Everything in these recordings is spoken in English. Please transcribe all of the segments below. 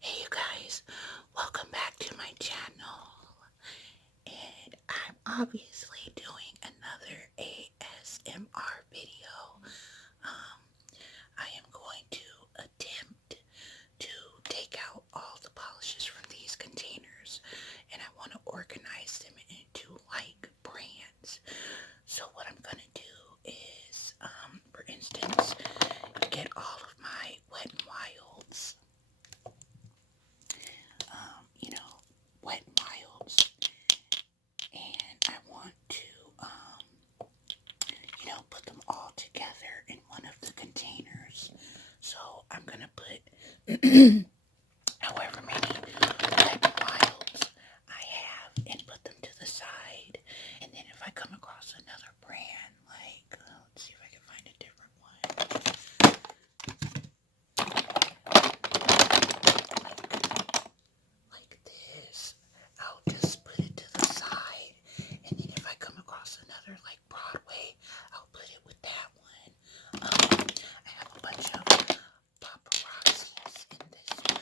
Hey you guys, welcome back to my channel. And I'm obviously doing another ASMR video. Um, I am going to attempt to take out all the polishes from these containers, and I want to organize them into like brands. So what I'm going to do is, for instance, get all of my Wet n Wilds, you know, Wet n Wilds, and I want to, put them all together in one of the containers. So I'm gonna put however many Wet n Wilds I have and put them to the side. And then if I come across another brand, like, let's see if I can find a different one. Like this, I'll just put it to the side, and then if I come across another like Broadway, I'll put it with that one. I have a bunch of paparazzis in this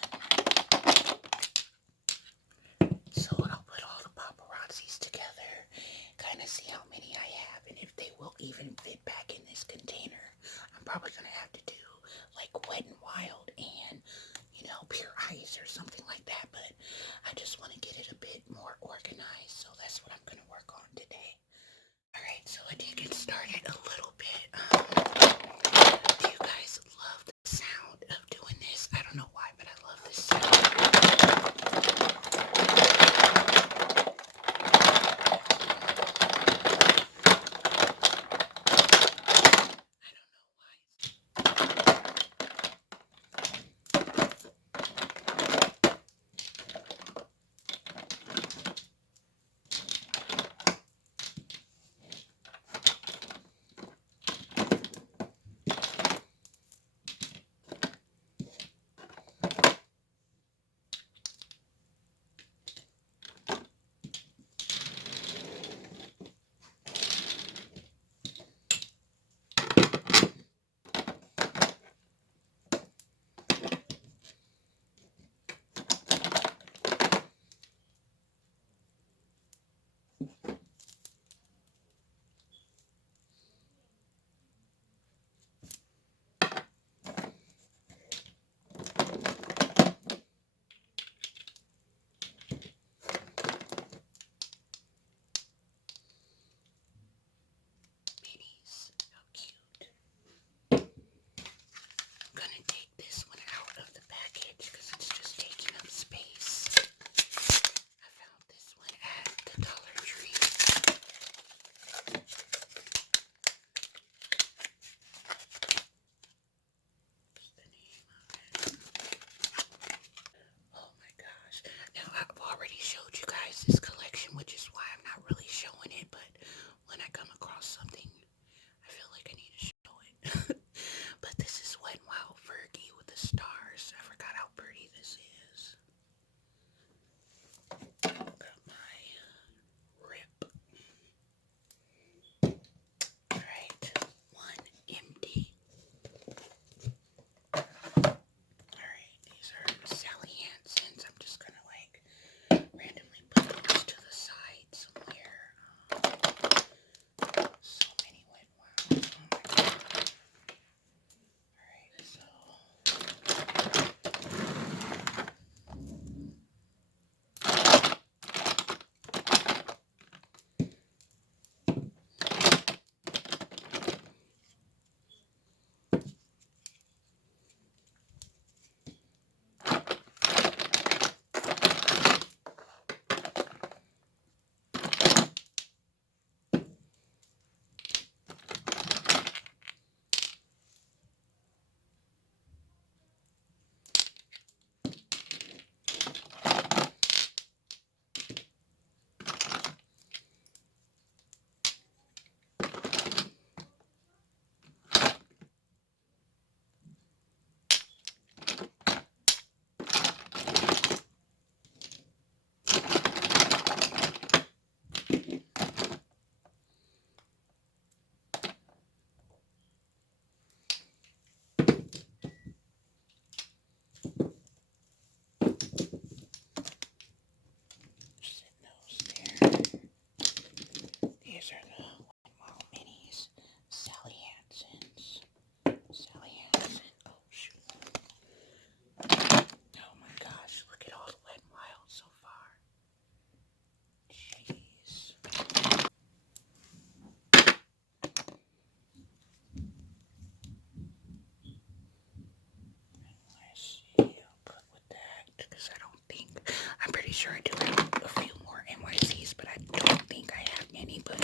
sure I do have a few more NYCs, but I don't think I have any. But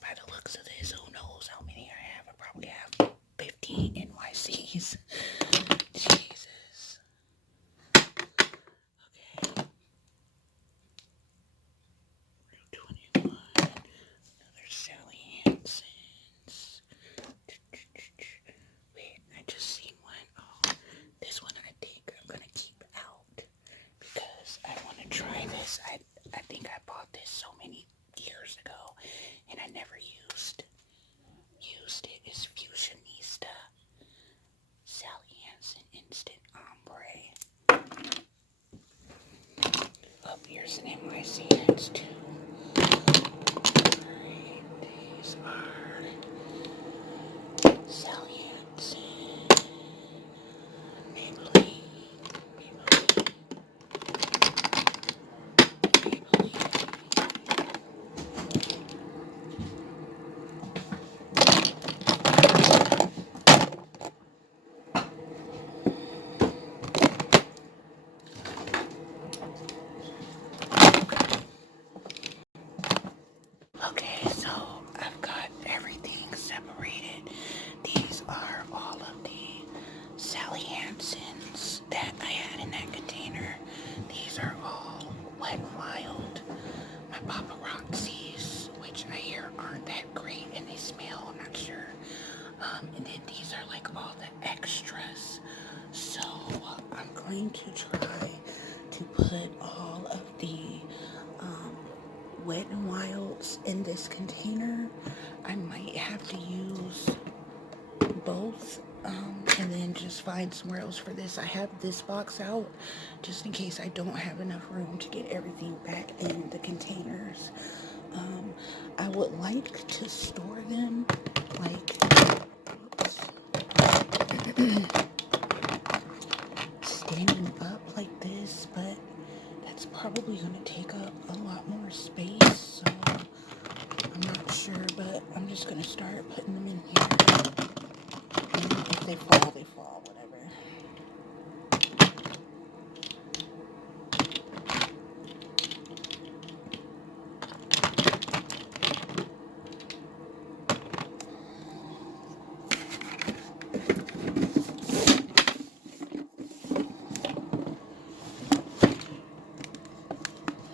by the looks of this, who knows how many I have? I probably have 15 NYCs. Jesus. Okay. 21. Another Sally Hansen's. Wait, I just seen one. Oh, this one I think I'm gonna keep out because I want to try this. I think I bought this so many years ago and I never used it. It's Fusionista Sally Hansen Instant Ombre. Oh, here's an NYC Hands too. Alright, these are Sally Hansen Maybelline. Okay, so I've got everything separated. These are all of the Sally Hansen's that I had in that container. These are all Wet n Wild. My Paparazzi's, which I hear aren't that great and they smell, I'm not sure. And then these are like all the extras. So I'm going to try to put all of the Wet n Wilds in this container. I might have to use both and then just find somewhere else for this. I have this box out just in case I don't have enough room to get everything back in the containers. I would like to store them like standing up like this, but that's probably going to take up a lot more space, so I'm not sure, but I'm just going to start putting them in here. And if they fall, whatever.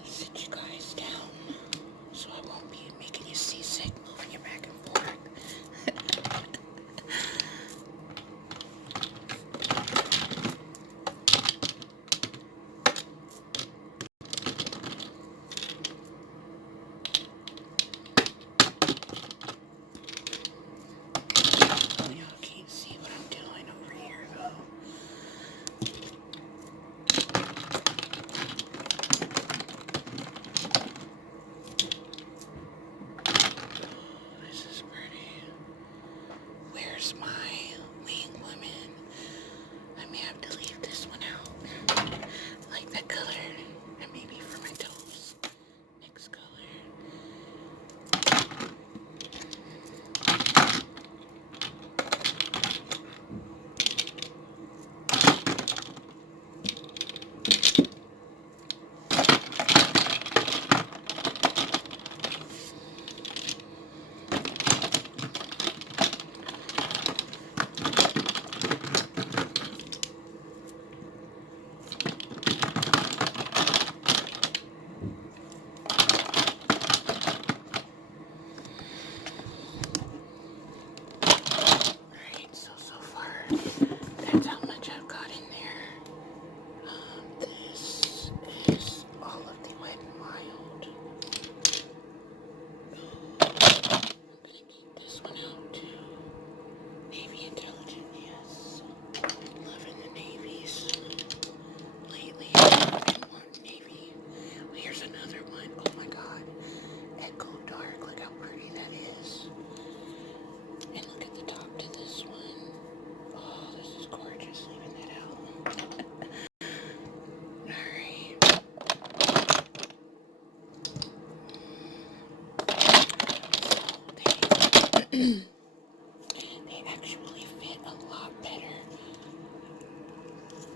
Sit you guys down so I won't be making you seasick moving you back and forth. Y'all can't see what I'm doing over here though. This is pretty. Where's my wing woman? I may have to leave this one out. I like that color. And maybe for my toes. Next color. Alright, so far, that's how much I've got in there. This is all of the Wet n Wild. I'm gonna keep this one out too. Navy Intelligent, yes. Loving the navies. Lately, I've been wanting navy. Well, here's another one. Oh my god. Echo Dark. Look how pretty that is. And look at the top to this one. Oh, this is gorgeous. Leaving that out. Alright. They actually fit a lot better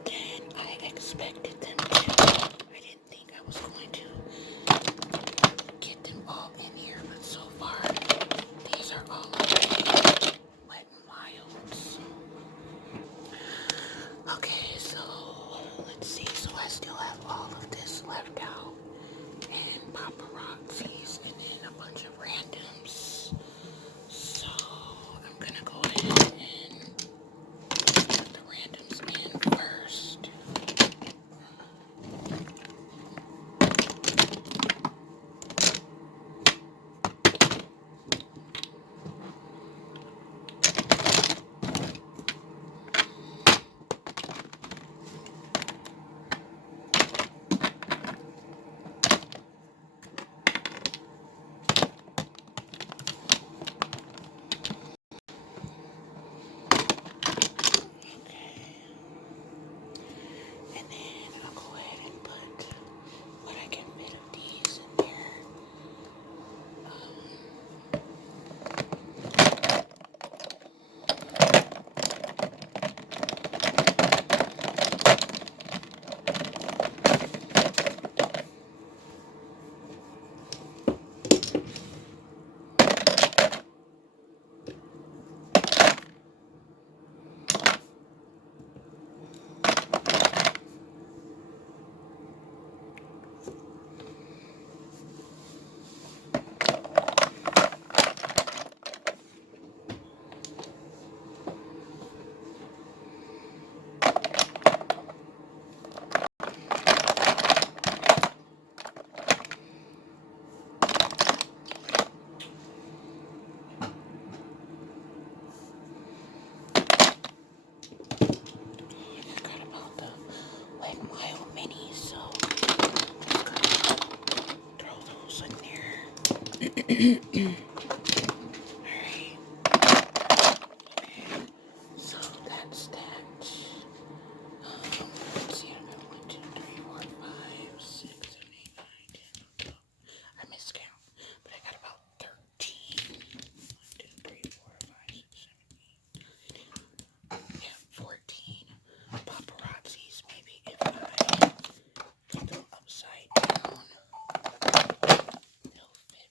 than I expected them to. I didn't think I was paparazzis and then a bunch of randoms. So I'm gonna go ahead and put the randoms in first. And then I'll go ahead and put what I can fit of these in there. I forgot about the Wet n Wild minis, so throw those in there. Alright, so that's that. Let's see, I got 1, 2, 3, 4, 5, 6, 7, 8, 9, 10, 12. I miscount, but I got about 13. 1, 2, 3, 4, 5, 6, 7, 8. Yeah, 14 paparazzis, maybe if I put them upside down, they'll fit.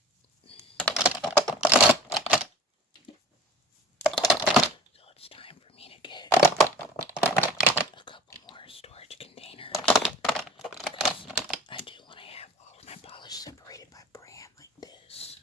So it's time for me to get a couple more storage containers because I do want to have all of my polish separated by brand like this.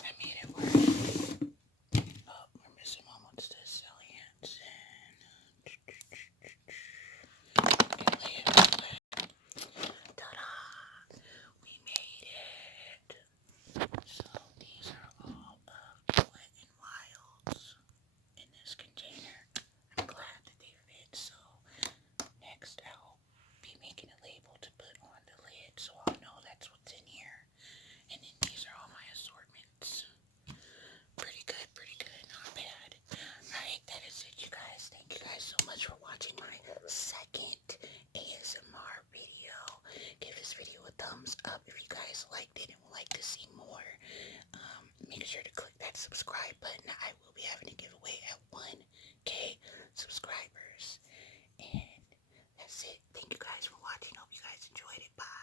I made it work. Oh, we're missing one. What's this? Alliance. Ta-da! We made it. So these are all of Wet n Wild's in this container. I'm glad that they fit. So next I'll be making a label to put on the lid so I'll know that's what's in here. And then these are all my assortments. Pretty good, not bad. Alright, that is it, you guys. Thank you guys so much for watching my second ASMR video. Give this video a thumbs up if you guys liked it and would like to see more. Make sure to click that subscribe button. I will be having a giveaway at 1K subscribers. And that's it. Thank you guys for watching. Hope you guys enjoyed it. Bye.